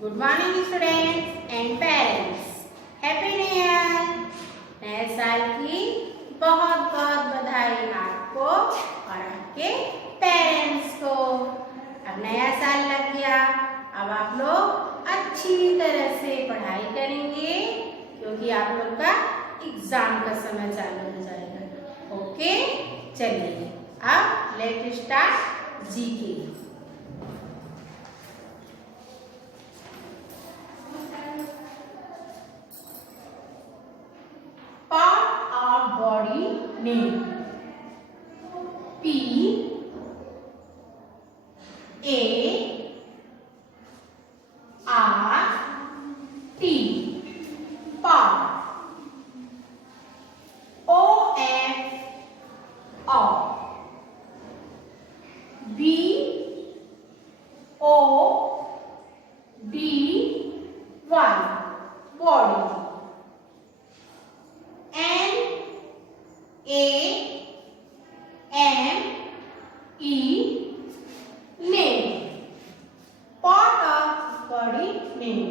Good morning students and parents. Happy new year. नए साल की बहुत बहुत बधाई आपको और आपके पेरेंट्स को। अब नया साल लग गया। अब आप लोग अच्छी तरह से पढ़ाई करेंगे क्योंकि आप लोग का एग्जाम का समय चालू हो जाएगा। ओके, चलिए अब let start GK. Part of body name. P A R T. Part. O F O. B O D Y. Body. N A M E name. Part of body name.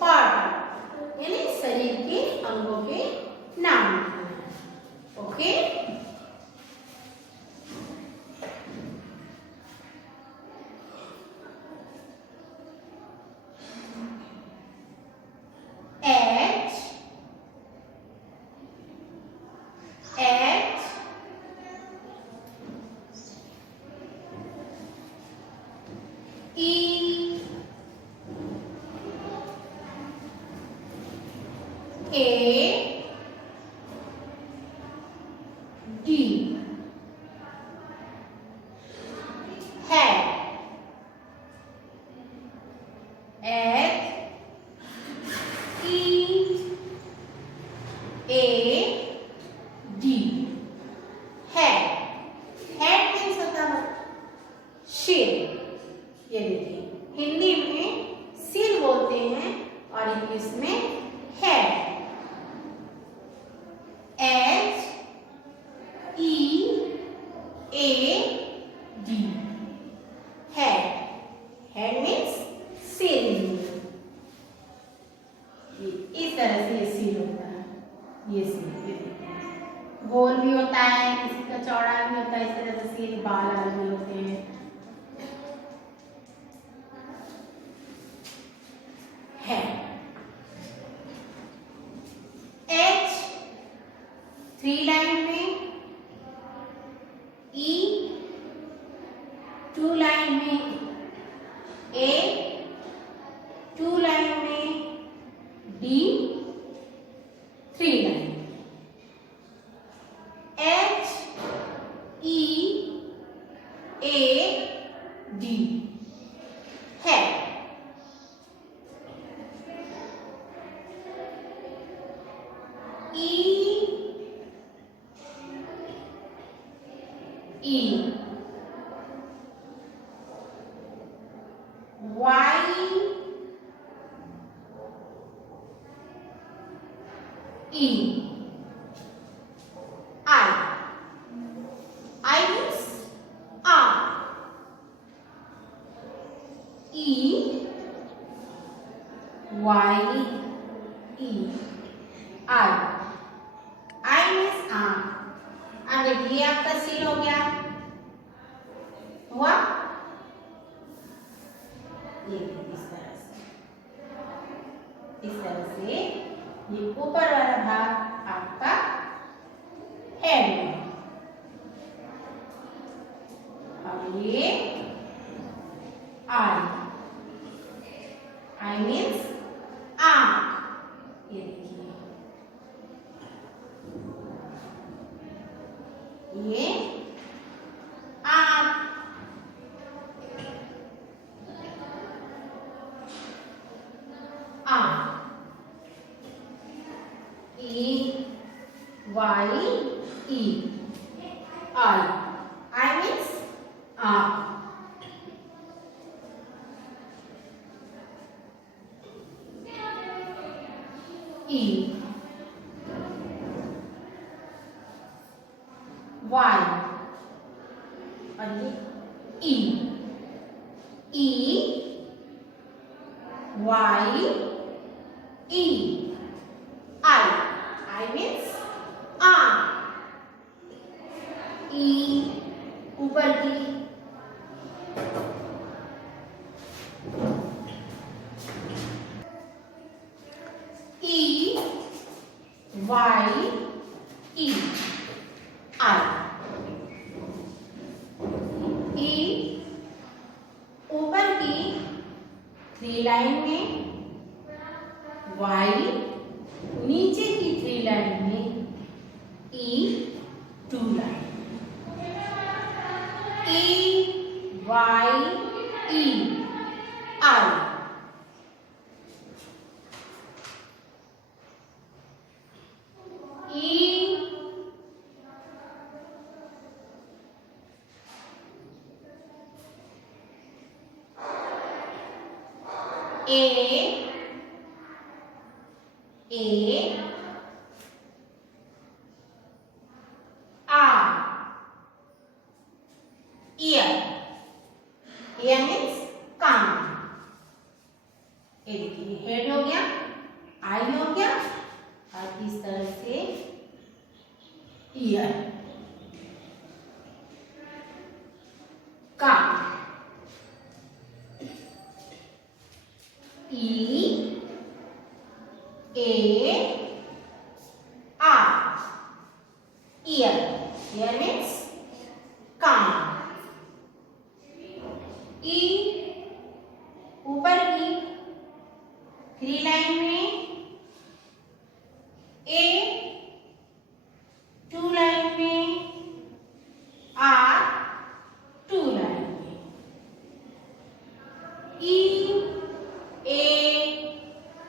Part यानी शरीर के अंगों के नाम। Okay, H E A D head. H E A D head. Head means होता है सिर। ये देखिए, हिंदी में सिर बोलते हैं और इंग्लिश में head. H E A D head. Head means सिर। इस तरह से ये सिर होता है। ये सिर, ये देखिए, गोल भी होता है, किसी का चौड़ा भी होता है। इस तरह से सिर, बाल आदि भी होते हैं। हेड। H 3 लाइन में, E 2 लाइन में, A 2 लाइन में, D 3 लाइन में। H E A D head. E E Y E I means arm. E Y E I means arm. अब देखिए, ये आपका सिर हो गया, हुआ ये इस तरह से ये ऊपर वाला भाग आपका हेड है। अब ये आई मीन्स आंख। ये देखिए, ये आंख। E Y E I means E Y और ये E Y E I. I means arm. E ऊपर की E Y E I. E ऊपर की 3 लाइन में, Y नीचे की 3 लाइन में, E 2 line. E Y E I. E A R. Ear. Ear means कान. ये देखिए हेड हो गया, आई हो गया और इस तरह से ईयर. कान. E A R. Ear. Ear means कान. E ऊपर की 3 लाइन में, A 2 लाइन में, R 2 लाइन में. E A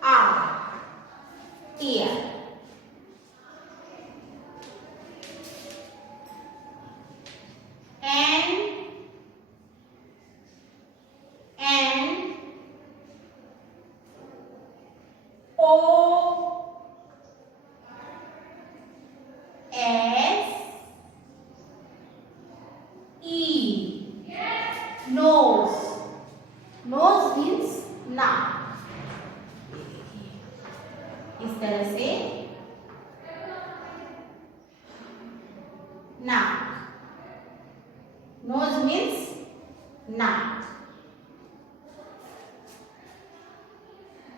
R. Ear. O S E. Nose. Nose means नाक. इस तरह से नाक. Nose means नाक.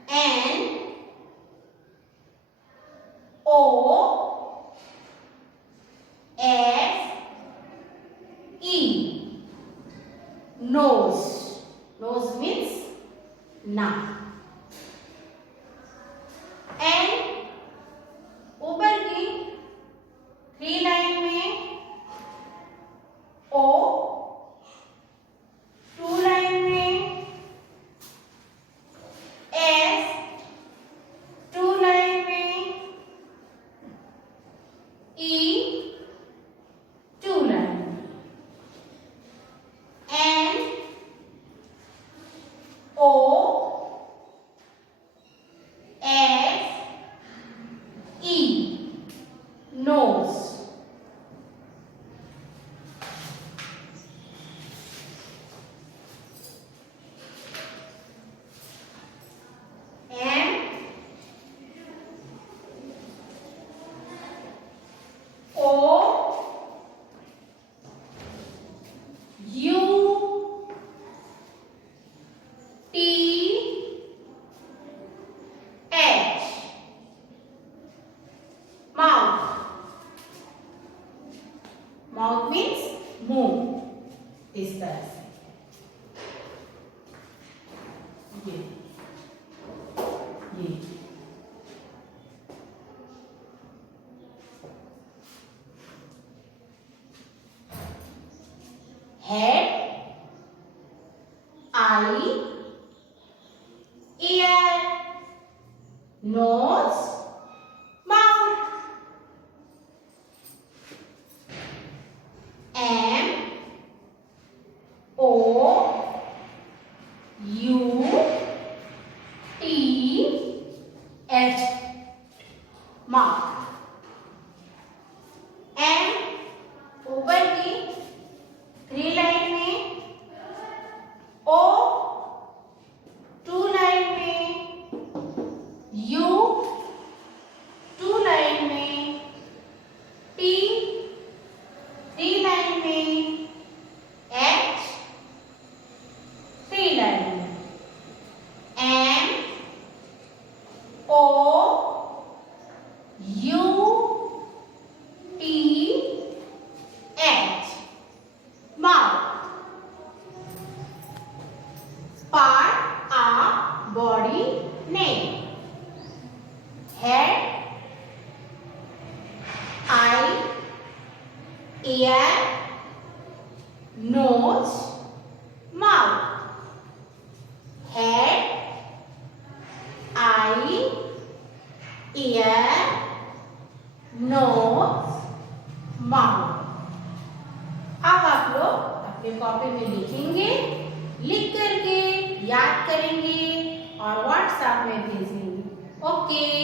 N O S E. Nose. Nose means नाक. N ऊपर की 3 लाइन में, O 2 लाइन में, S 2 लाइन में, E 2 लाइन में. N O S E. Nose. M O U T H. Mouth. Mouth means मुंह. इस तरह से ये head, eye, ear, nose, mouth. M O U T H. Mouth. M ऊपर की 3 लाइन में, O 2 लाइन में, ear, nose, mouth, head, eye, ear, nose, mouth. अब आप लोग अपने कॉपी में लिखेंगे, लिख करके याद करेंगे और व्हाट्सएप में भेजेंगे। ओके।